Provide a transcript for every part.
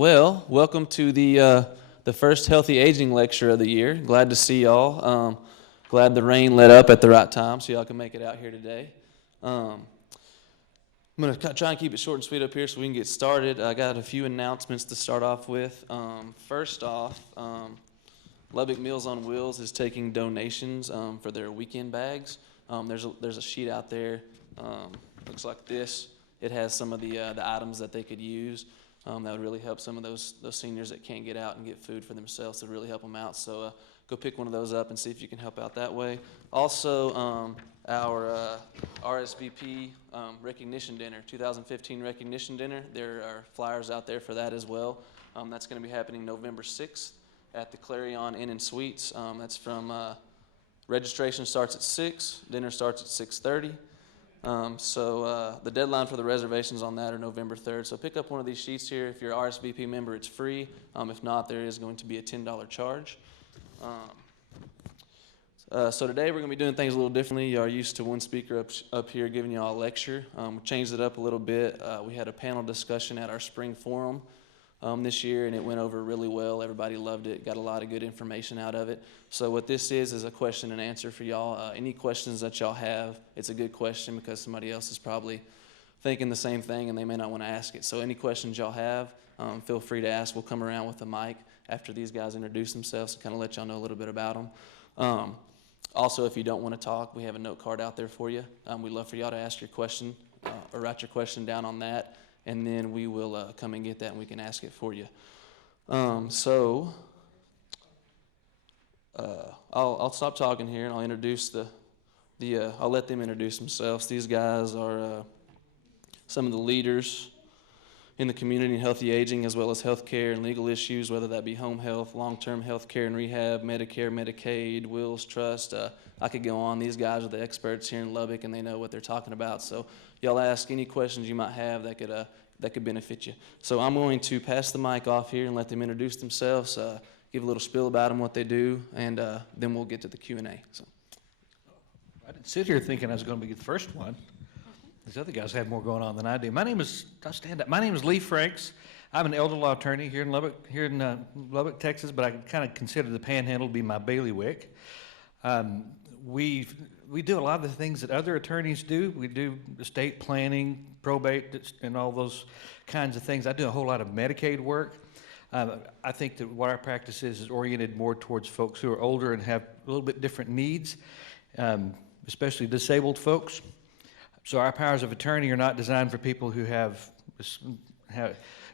Well, welcome to the first healthy aging lecture of the year. Glad to see y'all. Glad the rain let up at the right time so y'all can make it out here today. I'm going to try and keep it short and sweet up here so we can get started. I got a few announcements to start off with. First off, Lubbock Meals on Wheels is taking donations for their weekend bags. There's a sheet out there, looks like this. It has some of the items that they could use. That would really help some of those seniors that can't get out and get food for themselves. To really help them out. So go pick one of those up and see if you can help out that way. Also, our RSVP recognition dinner, 2015 recognition dinner. There are flyers out there for that as well. That's going to be happening November 6th at the Carillon Inn and Suites. That's from registration starts at 6. Dinner starts at 6:30. So the deadline for the reservations on that are November 3rd. So pick up one of these sheets here. If you're an RSVP member, it's free. If not, there is going to be a $10 charge. So today we're going to be doing things a little differently. You are used to one speaker up here giving you all a lecture. We changed it up a little bit. We had a panel discussion at our spring forum this year, and it went over really well. Everybody loved it, got a lot of good information out of it. So what this is a question and answer for y'all. Any questions that y'all have, it's a good question because somebody else is probably thinking the same thing and they may not want to ask it. So any questions y'all have, feel free to ask. We'll come around with the mic after these guys introduce themselves to kind of let y'all know a little bit about them. Also, if you don't want to talk, we have a note card out there for you. We'd love for y'all to ask your question or write your question down on that. And then we will come and get that, and we can ask it for you. I'll stop talking here, and I'll introduce I'll let them introduce themselves. These guys are some of the leaders in the community in healthy aging, as well as healthcare and legal issues, whether that be home health, long-term health care and rehab, Medicare, Medicaid, wills, trust. I could go on. These guys are the experts here in Lubbock, and they know what they're talking about. So y'all ask any questions you might have that could benefit you. So I'm going to pass the mic off here and let them introduce themselves, give a little spiel about them, what they do, and then we'll get to the Q&A. So. I didn't sit here thinking I was going to be the first one. These other guys have more going on than I do. My name is Lee Franks. I'm an elder law attorney here in Lubbock, Texas, but I kind of consider the Panhandle to be my bailiwick. We do a lot of the things that other attorneys do. We do estate planning, probate, and all those kinds of things. I do a whole lot of Medicaid work. I think that what our practice is oriented more towards folks who are older and have a little bit different needs, especially disabled folks. So our powers of attorney are not designed for people who have.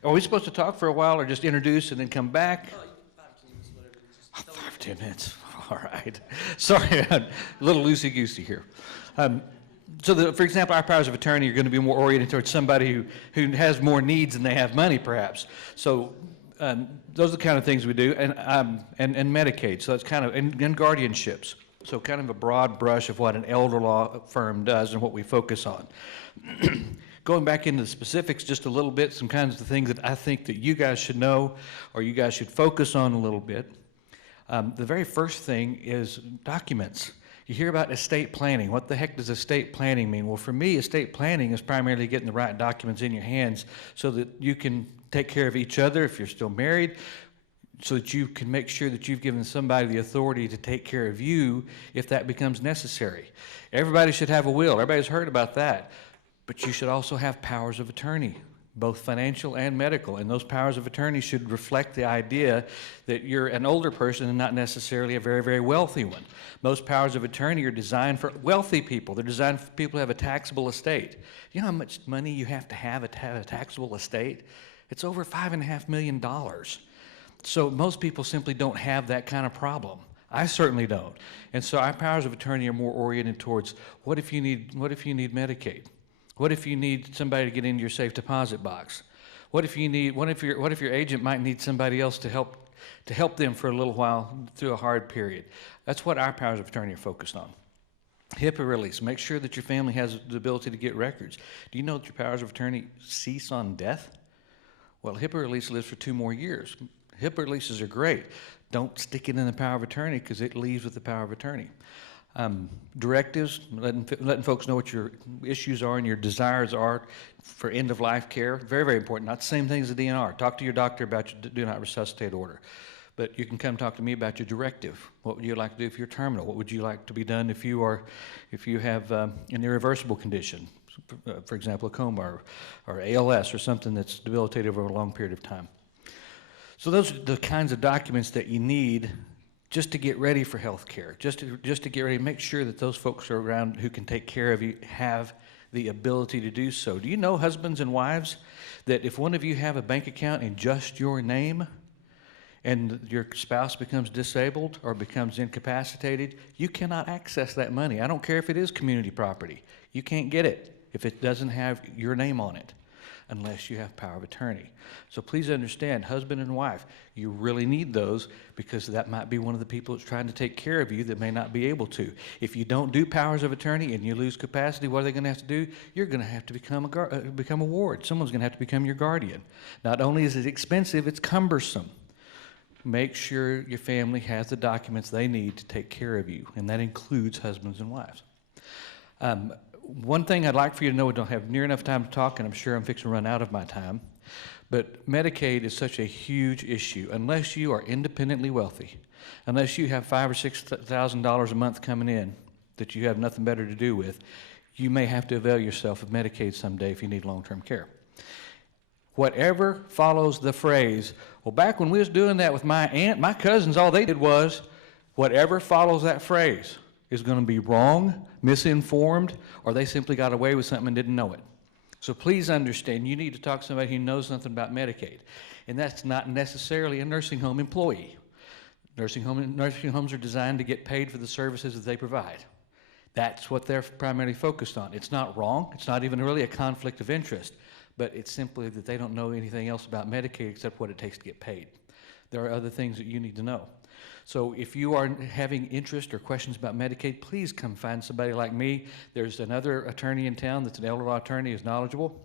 Are we supposed to talk for a while or just introduce and then come back? Oh, you can 5 minutes, whatever. Just 5 or 10 minutes. All right. Sorry, I'm a little loosey-goosey here. For example, our powers of attorney are going to be more oriented towards somebody who has more needs than they have money, perhaps. So those are the kind of things we do, and Medicaid. So that's kind of and guardianships. So kind of a broad brush of what an elder law firm does and what we focus on. Going back into the specifics just a little bit, some kinds of things that I think that you guys should know or you guys should focus on a little bit. The very first thing is documents. You hear about estate planning. What the heck does estate planning mean? Well, for me, estate planning is primarily getting the right documents in your hands so that you can take care of each other if you're still married, so that you can make sure that you've given somebody the authority to take care of you if that becomes necessary. Everybody should have a will. Everybody's heard about that. But you should also have powers of attorney, both financial and medical. And those powers of attorney should reflect the idea that you're an older person and not necessarily a very, very wealthy one. Most powers of attorney are designed for wealthy people. They're designed for people who have a taxable estate. You know how much money you have to have a taxable estate? It's over $5.5 million. So most people simply don't have that kind of problem. I certainly don't. And so our powers of attorney are more oriented towards what if you need Medicaid? What if you need somebody to get into your safe deposit box? What if your agent might need somebody else to help them for a little while through a hard period? That's what our powers of attorney are focused on. HIPAA release. Make sure that your family has the ability to get records. Do you know that your powers of attorney cease on death? Well, HIPAA release lives for 2 more years. HIPAA releases are great. Don't stick it in the power of attorney because it leaves with the power of attorney. Directives, letting folks know what your issues are and your desires are for end-of-life care. Very, very important. Not the same thing as the DNR. Talk to your doctor about your do not resuscitate order. But you can come talk to me about your directive. What would you like to do if you're terminal? What would you like to be done if you have an irreversible condition, for example, a coma or ALS or something that's debilitated over a long period of time? So those are the kinds of documents that you need just to get ready for health care, just to get ready, make sure that those folks are around who can take care of you have the ability to do so. Do you know, husbands and wives, that if one of you have a bank account in just your name and your spouse becomes disabled or becomes incapacitated, you cannot access that money. I don't care if it is community property. You can't get it if it doesn't have your name on it, unless you have power of attorney. So please understand, husband and wife, you really need those, because that might be one of the people that's trying to take care of you that may not be able to. If you don't do powers of attorney and you lose capacity, what are they going to have to do? You're going to have to become a ward. Someone's going to have to become your guardian. Not only is it expensive, it's cumbersome. Make sure your family has the documents they need to take care of you, and that includes husbands and wives. One thing I'd like for you to know, we don't have near enough time to talk, and I'm sure I'm fixing to run out of my time, but Medicaid is such a huge issue. Unless you are independently wealthy, unless you have $5,000 or $6,000 a month coming in that you have nothing better to do with, you may have to avail yourself of Medicaid someday if you need long-term care. Whatever follows the phrase, well, back when we was doing that with my aunt, my cousins, all they did was, whatever follows that phrase is going to be wrong, misinformed, or they simply got away with something and didn't know it. So please understand, you need to talk to somebody who knows something about Medicaid. And that's not necessarily a nursing home employee. Nursing homes are designed to get paid for the services that they provide. That's what they're primarily focused on. It's not wrong. It's not even really a conflict of interest. But it's simply that they don't know anything else about Medicaid except what it takes to get paid. There are other things that you need to know. So if you are having interest or questions about Medicaid, please come find somebody like me. There's another attorney in town that's an elder law attorney, is knowledgeable.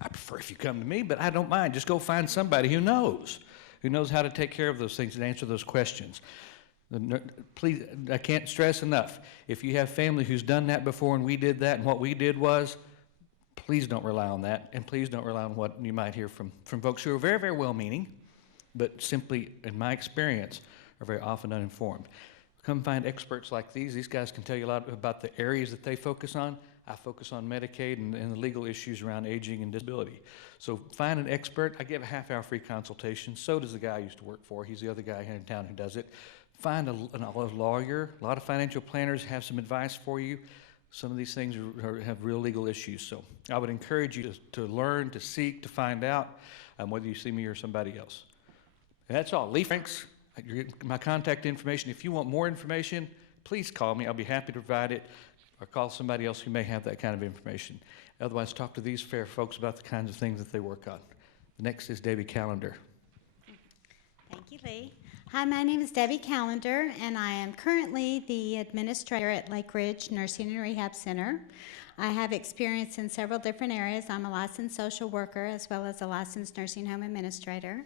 I prefer if you come to me, but I don't mind. Just go find somebody who knows how to take care of those things and answer those questions. Please, I can't stress enough, if you have family who's done that before and we did that and what we did was, please don't rely on that, and please don't rely on what you might hear from folks who are very, very well-meaning, but simply, in my experience, are very often uninformed. Come find experts like these. These guys can tell you a lot about the areas that they focus on. I focus on Medicaid and the legal issues around aging and disability. So find an expert. I give a half-hour free consultation. So does the guy I used to work for. He's the other guy here in town who does it. Find a lawyer. A lot of financial planners have some advice for you. Some of these things have real legal issues. So I would encourage you to learn, to seek, to find out, whether you see me or somebody else. And that's all. Lee Franks, my contact information. If you want more information, please call me. I'll be happy to provide it, or call somebody else who may have that kind of information. Otherwise, talk to these fair folks about the kinds of things that they work on. Next is Debbie Callander. Thank you, Lee. Hi, my name is Debbie Callander, and I am currently the administrator at Lake Ridge Nursing and Rehab Center. I have experience in several different areas. I'm a licensed social worker as well as a licensed nursing home administrator.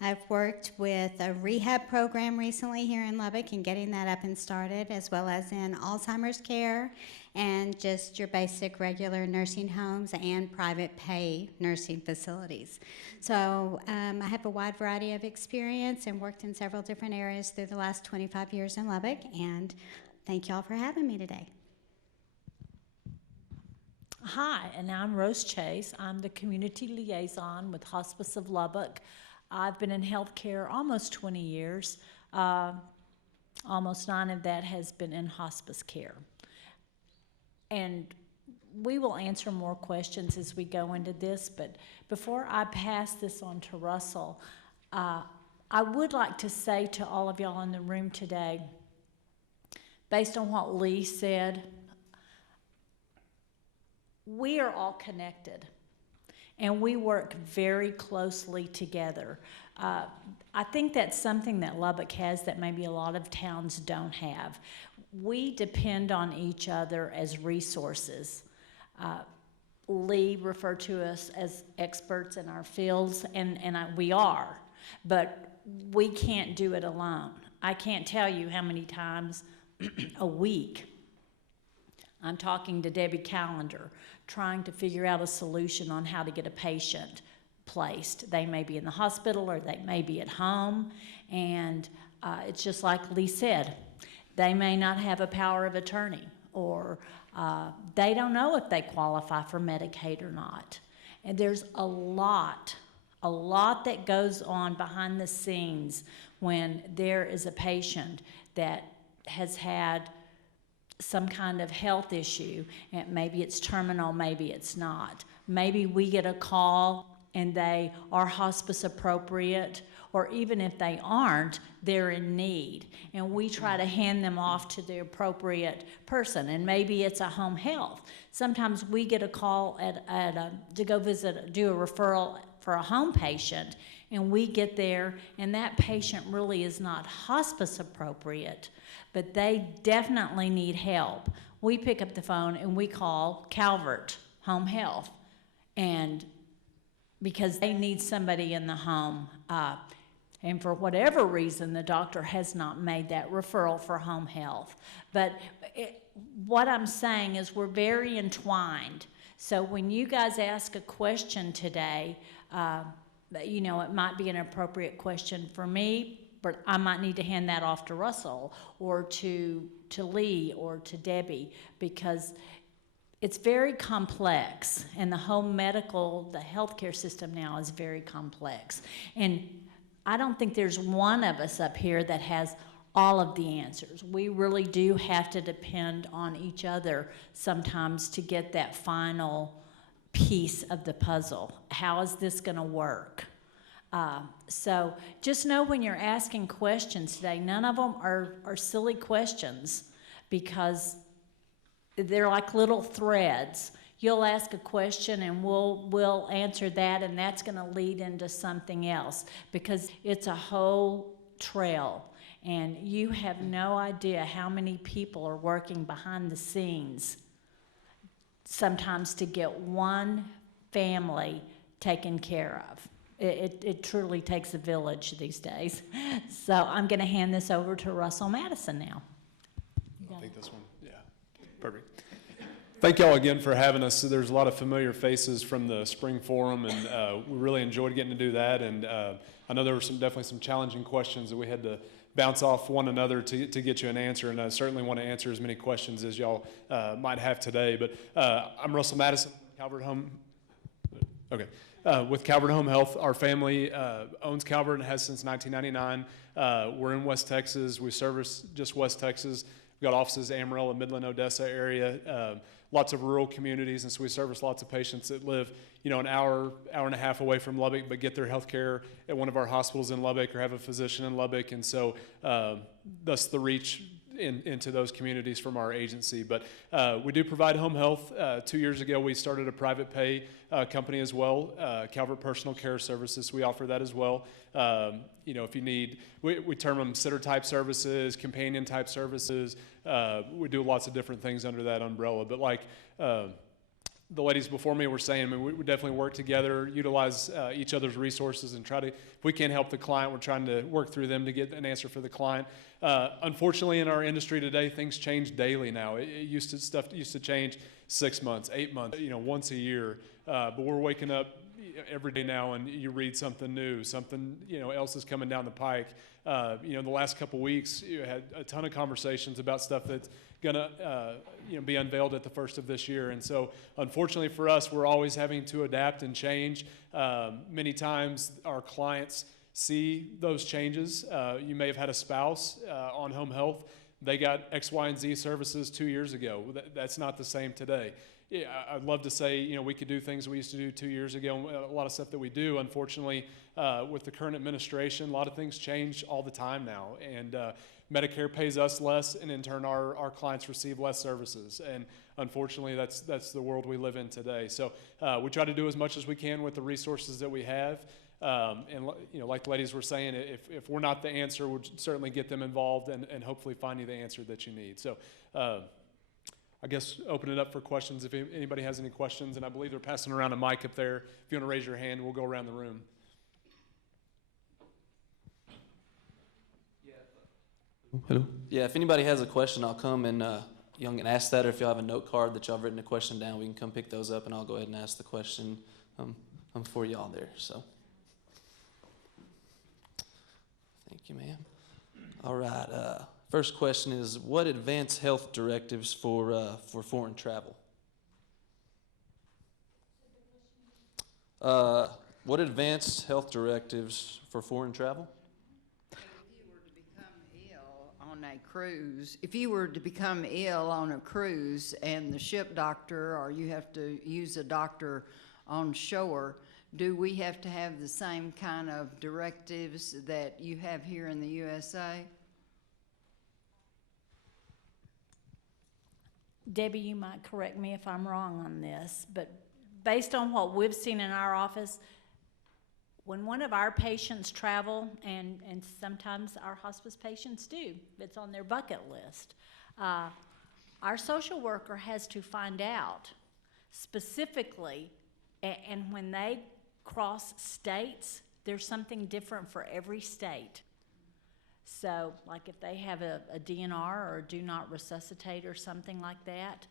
I've worked with a rehab program recently here in Lubbock and getting that up and started, as well as in Alzheimer's care and just your basic regular nursing homes and private pay nursing facilities. So I have a wide variety of experience and worked in several different areas through the last 25 years in Lubbock, and thank y'all for having me today. Hi, and I'm Rose Chase. I'm the community liaison with Hospice of Lubbock. I've been in healthcare almost 20 years. Almost 9 of that has been in hospice care. And we will answer more questions as we go into this, but before I pass this on to Russell, I would like to say to all of y'all in the room today, based on what Lee said, we are all connected, and we work very closely together. I think that's something that Lubbock has that maybe a lot of towns don't have. We depend on each other as resources. Lee referred to us as experts in our fields, and we are, but we can't do it alone. I can't tell you how many times a week I'm talking to Debbie Callander, trying to figure out a solution on how to get a patient placed. They may be in the hospital or they may be at home, and it's just like Lee said, they may not have a power of attorney, or they don't know if they qualify for Medicaid or not. And there's a lot that goes on behind the scenes when there is a patient that has had some kind of health issue, and maybe it's terminal, maybe it's not. Maybe we get a call and they are hospice appropriate, or even if they aren't, they're in need. And we try to hand them off to the appropriate person, and maybe it's a home health. Sometimes we get a call to go visit, do a referral for a home patient, and we get there and that patient really is not hospice appropriate, but they definitely need help. We pick up the phone and we call Calvert Home Health, and because they need somebody in the home, and for whatever reason, the doctor has not made that referral for home health. But what I'm saying is we're very entwined. So when you guys ask a question today, you know, it might be an appropriate question for me, but I might need to hand that off to Russell or to Lee or to Debbie, because it's very complex, and the healthcare system now is very complex. And I don't think there's one of us up here that has all of the answers. We really do have to depend on each other sometimes to get that final piece of the puzzle. How is this going to work? So just know when you're asking questions today, none of them are silly questions, because they're like little threads. You'll ask a question and we'll answer that, and that's going to lead into something else, because it's a whole trail, and you have no idea how many people are working behind the scenes sometimes to get one family taken care of. It truly takes a village these days. So I'm going to hand this over to Russell Maddison now. I'll take this one. Yeah, perfect. Thank y'all again for having us. There's a lot of familiar faces from the spring forum, and we really enjoyed getting to do that. And I know there were definitely some challenging questions that we had to bounce off one another to get you an answer, and I certainly want to answer as many questions as y'all might have today. But I'm Russell Maddison, Calvert Home. Okay. With Calvert Home Health, our family owns Calvert and has since 1999. We're in West Texas. We service just West Texas. We've got offices Amarillo, Midland, Odessa area, lots of rural communities, and so we service lots of patients that live, you know, an hour and a half away from Lubbock, but get their health care at one of our hospitals in Lubbock or have a physician in Lubbock, and so thus the reach into those communities from our agency. But we do provide home health. 2 years ago, we started a private pay company as well, Calvert Personal Care Services. We offer that as well. You know, if you need, we term them sitter-type services, companion-type services. We do lots of different things under that umbrella. But like the ladies before me were saying, I mean, we definitely work together, utilize each other's resources, and try to, if we can't help the client, we're trying to work through them to get an answer for the client. Unfortunately, in our industry today, things change daily now. Stuff used to change 6 months, 8 months, you know, once a year. But we're waking up every day now, and you read something new, something, you know, else is coming down the pike. You know, the last couple weeks, you had a ton of conversations about stuff that's gonna, you know, be unveiled at the first of this year. And so, unfortunately for us, we're always having to adapt and change. Many times, our clients see those changes. You may have had a spouse on home health. They got X, Y, and Z services 2 years ago. That's not the same today. Yeah, I'd love to say, you know, we could do things we used to do 2 years ago, a lot of stuff that we do. Unfortunately, with the current administration, a lot of things change all the time now. And Medicare pays us less, and in turn, our clients receive less services. And unfortunately, that's the world we live in today. So we try to do as much as we can with the resources that we have. And you know, like the ladies were saying, if we're not the answer, we'll certainly get them involved and hopefully find you the answer that you need. So I guess open it up for questions if anybody has any questions. And I believe they're passing around a mic up there. If you want to raise your hand, we'll go around the room. Hello. Yeah, if anybody has a question, I'll come and y'all can ask that, or if y'all have a note card that y'all have written a question down, we can come pick those up, and I'll go ahead and ask the question for y'all there. So, thank you, ma'am. All right. First question is, what advanced health directives for foreign travel? What advanced health directives for foreign travel? If you were to become ill on a cruise and the ship doctor, or you have to use a doctor on shore, do we have to have the same kind of directives that you have here in the USA? Debbie, you might correct me if I'm wrong on this, but based on what we've seen in our office, when one of our patients travel, and sometimes our hospice patients do, it's on their bucket list, our social worker has to find out specifically, and when they cross states, there's something different for every state. So, like if they have a DNR or do not resuscitate or something like that,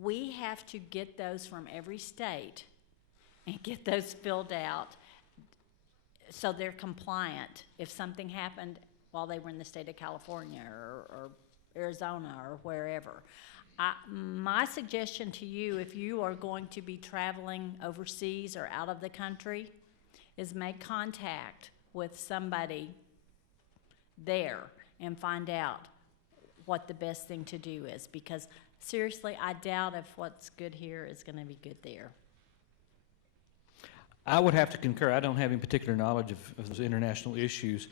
we have to get those from every state and get those filled out so they're compliant if something happened while they were in the state of California or Arizona or wherever. My suggestion to you, if you are going to be traveling overseas or out of the country, is make contact with somebody there and find out what the best thing to do is, because seriously, I doubt if what's good here is going to be good there. I would have to concur. I don't have any particular knowledge of those international issues.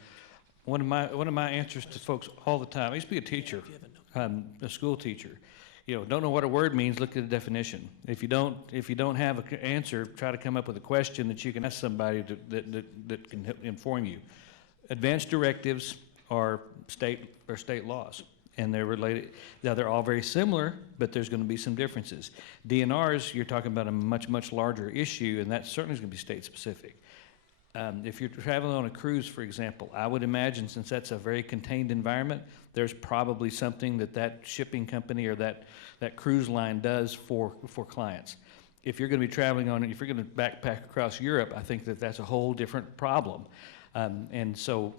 One of my answers to folks all the time, I used to be a teacher, a school teacher. Don't know what a word means, look at the definition. If you don't have an answer, try to come up with a question that you can ask somebody that can inform you. Advanced directives are state laws, and they're related. Now, they're all very similar, but there's going to be some differences. DNRs, you're talking about a much larger issue, and that certainly is going to be state specific. If you're traveling on a cruise, for example, I would imagine, since that's a very contained environment, there's probably something that shipping company or that cruise line does for clients. If you're going to be traveling if you're going to backpack across Europe, I think that's a whole different problem. And so,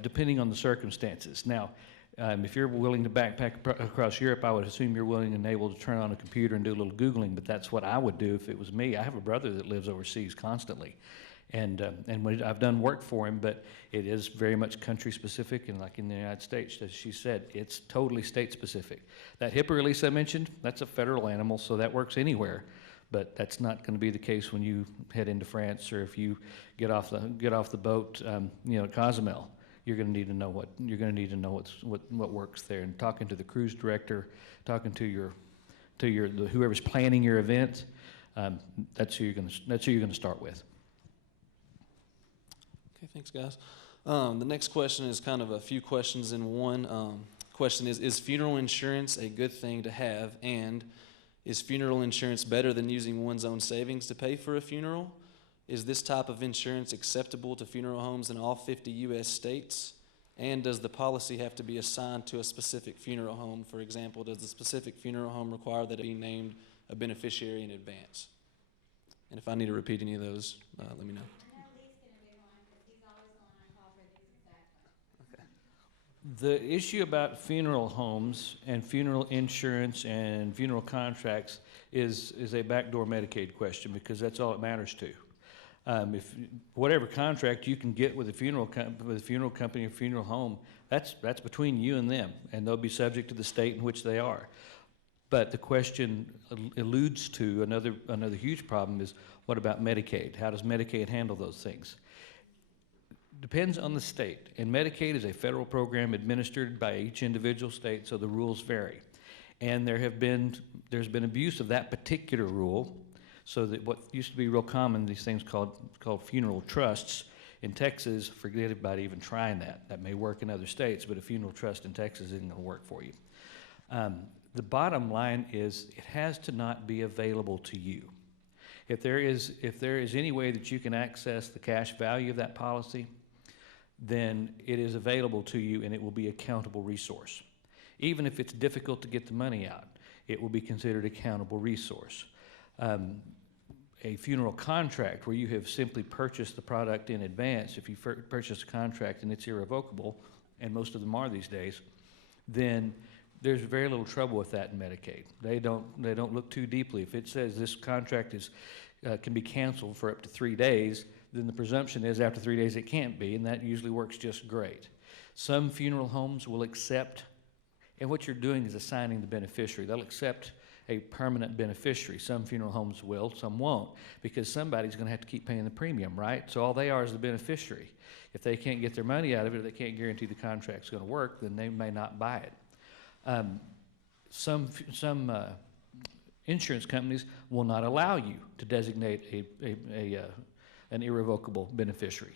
depending on the circumstances. Now, if you're willing to backpack across Europe, I would assume you're willing and able to turn on a computer and do a little Googling, but that's what I would do if it was me. I have a brother that lives overseas constantly. And I've done work for him, but it is very much country specific, and like in the United States, as she said, it's totally state specific. That HIPAA release I mentioned, that's a federal animal, so that works anywhere, but that's not going to be the case when you head into France, or if you get off the boat, at Cozumel. You're going to need to know what works there, and talking to the cruise director, talking to whoever's planning your event, that's who you're going to start with. Okay, thanks, guys. The next question is kind of a few questions in one. Question is funeral insurance a good thing to have, and is funeral insurance better than using one's own savings to pay for a funeral? Is this type of insurance acceptable to funeral homes in all 50 U.S. states? And does the policy have to be assigned to a specific funeral home? For example, does the specific funeral home require that it be named a beneficiary in advance? And if I need to repeat any of those, let me know. The issue about funeral homes and funeral insurance and funeral contracts is a backdoor Medicaid question, because that's all it matters to. If whatever contract you can get with a funeral company or funeral home, that's between you and them, and they'll be subject to the state in which they are. But the question alludes to another huge problem is, what about Medicaid? How does Medicaid handle those things? Depends on the state, and Medicaid is a federal program administered by each individual state, so the rules vary. And there's been abuse of that particular rule, so that what used to be real common, these things called funeral trusts in Texas, forget about even trying that. That may work in other states, but a funeral trust in Texas isn't going to work for you. The bottom line is, it has to not be available to you. If there is any way that you can access the cash value of that policy, then it is available to you, and it will be a countable resource. Even if it's difficult to get the money out, it will be considered accountable resource. A funeral contract where you have simply purchased the product in advance, if you purchase a contract and it's irrevocable, and most of them are these days, then there's very little trouble with that in Medicaid. They don't look too deeply. If it says this contract can be canceled for up to 3 days, then the presumption is after 3 days it can't be, and that usually works just great. Some funeral homes will accept, and what you're doing is assigning the beneficiary. They'll accept a permanent beneficiary. Some funeral homes will, some won't, because somebody's going to have to keep paying the premium, right? So all they are is the beneficiary. If they can't get their money out of it, or they can't guarantee the contract's going to work, then they may not buy it. Some insurance companies will not allow you to designate an irrevocable beneficiary.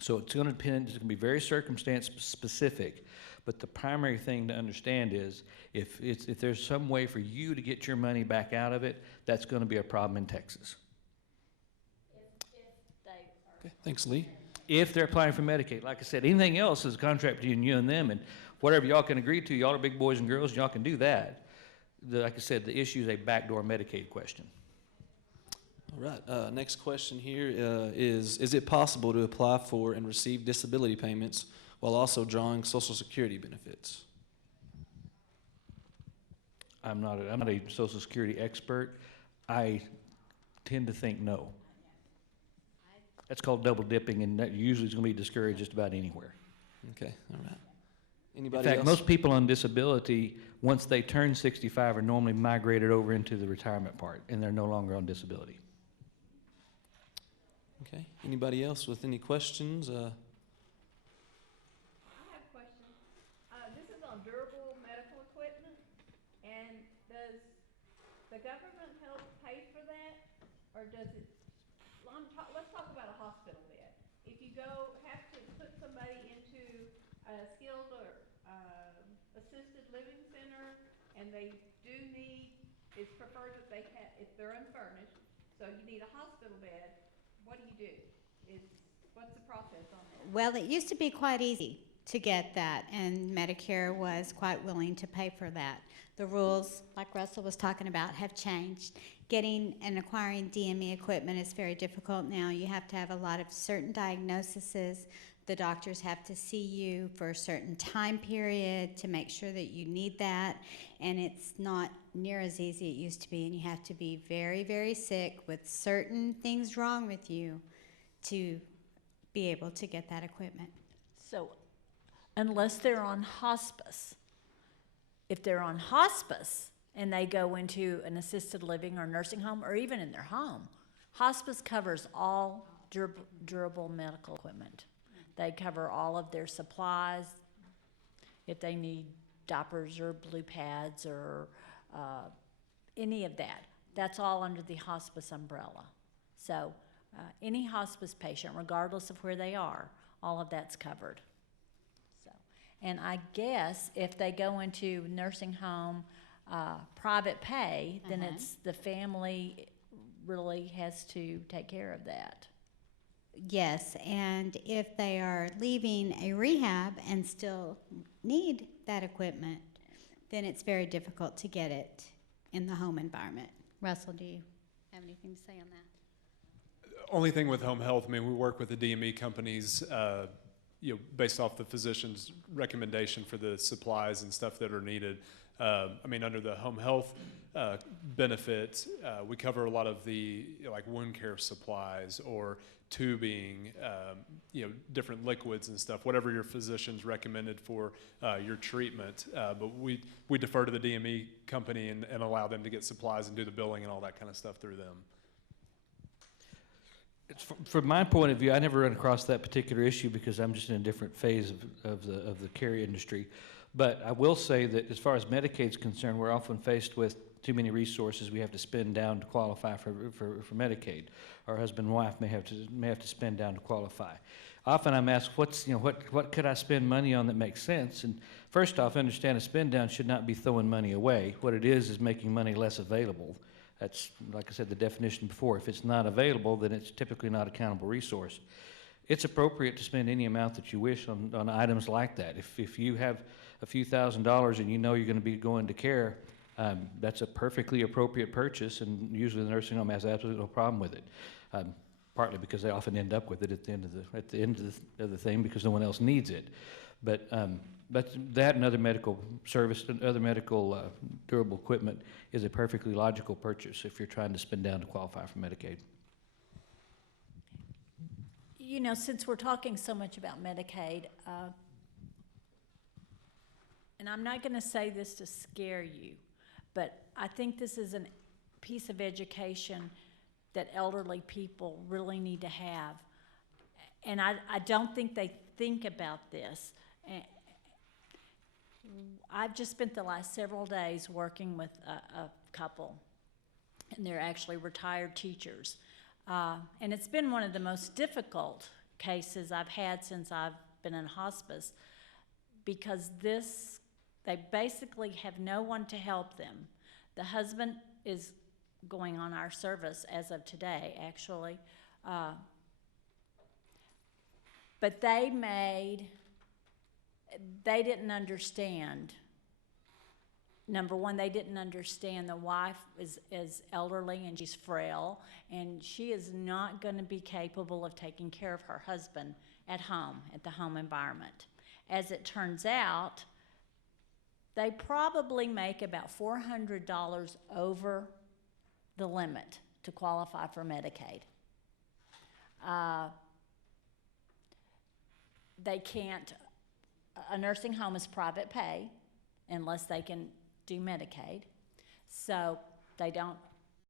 So it's going to depend, it's going to be very circumstance specific, but the primary thing to understand is if there's some way for you to get your money back out of it, that's going to be a problem in Texas. Okay, thanks, Lee. If they're applying for Medicaid, like I said, anything else is a contract between you and them, and whatever y'all can agree to, y'all are big boys and girls, y'all can do that. Like I said, the issue is a backdoor Medicaid question. All right, next question here is it possible to apply for and receive disability payments while also drawing Social Security benefits? I'm not a Social Security expert. I tend to think no. That's called double dipping, and that usually is going to be discouraged just about anywhere. Okay, all right. In Anybody fact, else? most people on disability, once they turn 65, are normally migrated over into the retirement part, and they're no longer on disability. Okay, anybody else with any questions? I have a question. This is on durable medical equipment, and does the government help pay for that, or does it, let's talk about a hospital bed. If you have to put somebody into a skilled or assisted living center, and they do need, it's preferred that if they're unfurnished, so you need a hospital bed, what do you do? What's the process on that? Well, it used to be quite easy to get that, and Medicare was quite willing to pay for that. The rules, like Russell was talking about, have changed. Getting and acquiring DME equipment is very difficult now. You have to have a lot of certain diagnoses. The doctors have to see you for a certain time period to make sure that you need that, and it's not near as easy as it used to be, and you have to be very, very sick with certain things wrong with you to be able to get that equipment. So unless they're on hospice, if they're on hospice and they go into an assisted living or nursing home or even in their home, hospice covers all durable medical equipment. They cover all of their supplies. If they need diapers or blue pads or any of that, that's all under the hospice umbrella. So any hospice patient, regardless of where they are, all of that's covered. So, and I guess if they go into nursing home private pay, then it's the family really has to take care of that. Yes, and if they are leaving a rehab and still need that equipment, then it's very difficult to get it in the home environment. Russell, do you have anything to say on that? Only thing with home health, I mean, we work with the DME companies, based off the physician's recommendation for the supplies and stuff that are needed. I mean, under the home health benefit, we cover a lot of the like wound care supplies or tubing, different liquids and stuff, whatever your physician's recommended for your treatment. But we defer to the DME company and allow them to get supplies and do the billing and all that kind of stuff through them. From my point of view, I never run across that particular issue because I'm just in a different phase of the care industry. But I will say that as far as Medicaid's concerned, we're often faced with too many resources we have to spend down to qualify for Medicaid. Our husband and wife may have to spend down to qualify. Often I'm asked, what could I spend money on that makes sense? And first off, understand a spend down should not be throwing money away. What it is making money less available. That's, like I said, the definition before. If it's not available, then it's typically not accountable resource. it's appropriate to spend any amount that you wish on items like that. If you have a few $1,000s and you know you're going to be going to care, that's a perfectly appropriate purchase, and usually the nursing home has absolutely no problem with it. Partly because they often end up with it at the end of the thing because no one else needs it. But that and other medical service and other medical durable equipment is a perfectly logical purchase if you're trying to spend down to qualify for Medicaid. You know, since we're talking so much about Medicaid, and I'm not going to say this to scare you, but I think this is a piece of education that elderly people really need to have. And I don't think they think about this. I've just spent the last several days working with a couple, and they're actually retired teachers. And it's been one of the most difficult cases I've had since I've been in hospice, because they basically have no one to help them. The husband is going on our service as of today, actually. But they didn't understand. Number one, they didn't understand the wife is elderly and she's frail, and she is not going to be capable of taking care of her husband at home, at the home environment. As it turns out, they probably make about $400 over the limit to qualify for Medicaid. They can't, a nursing home is private pay unless they can do Medicaid. So they don't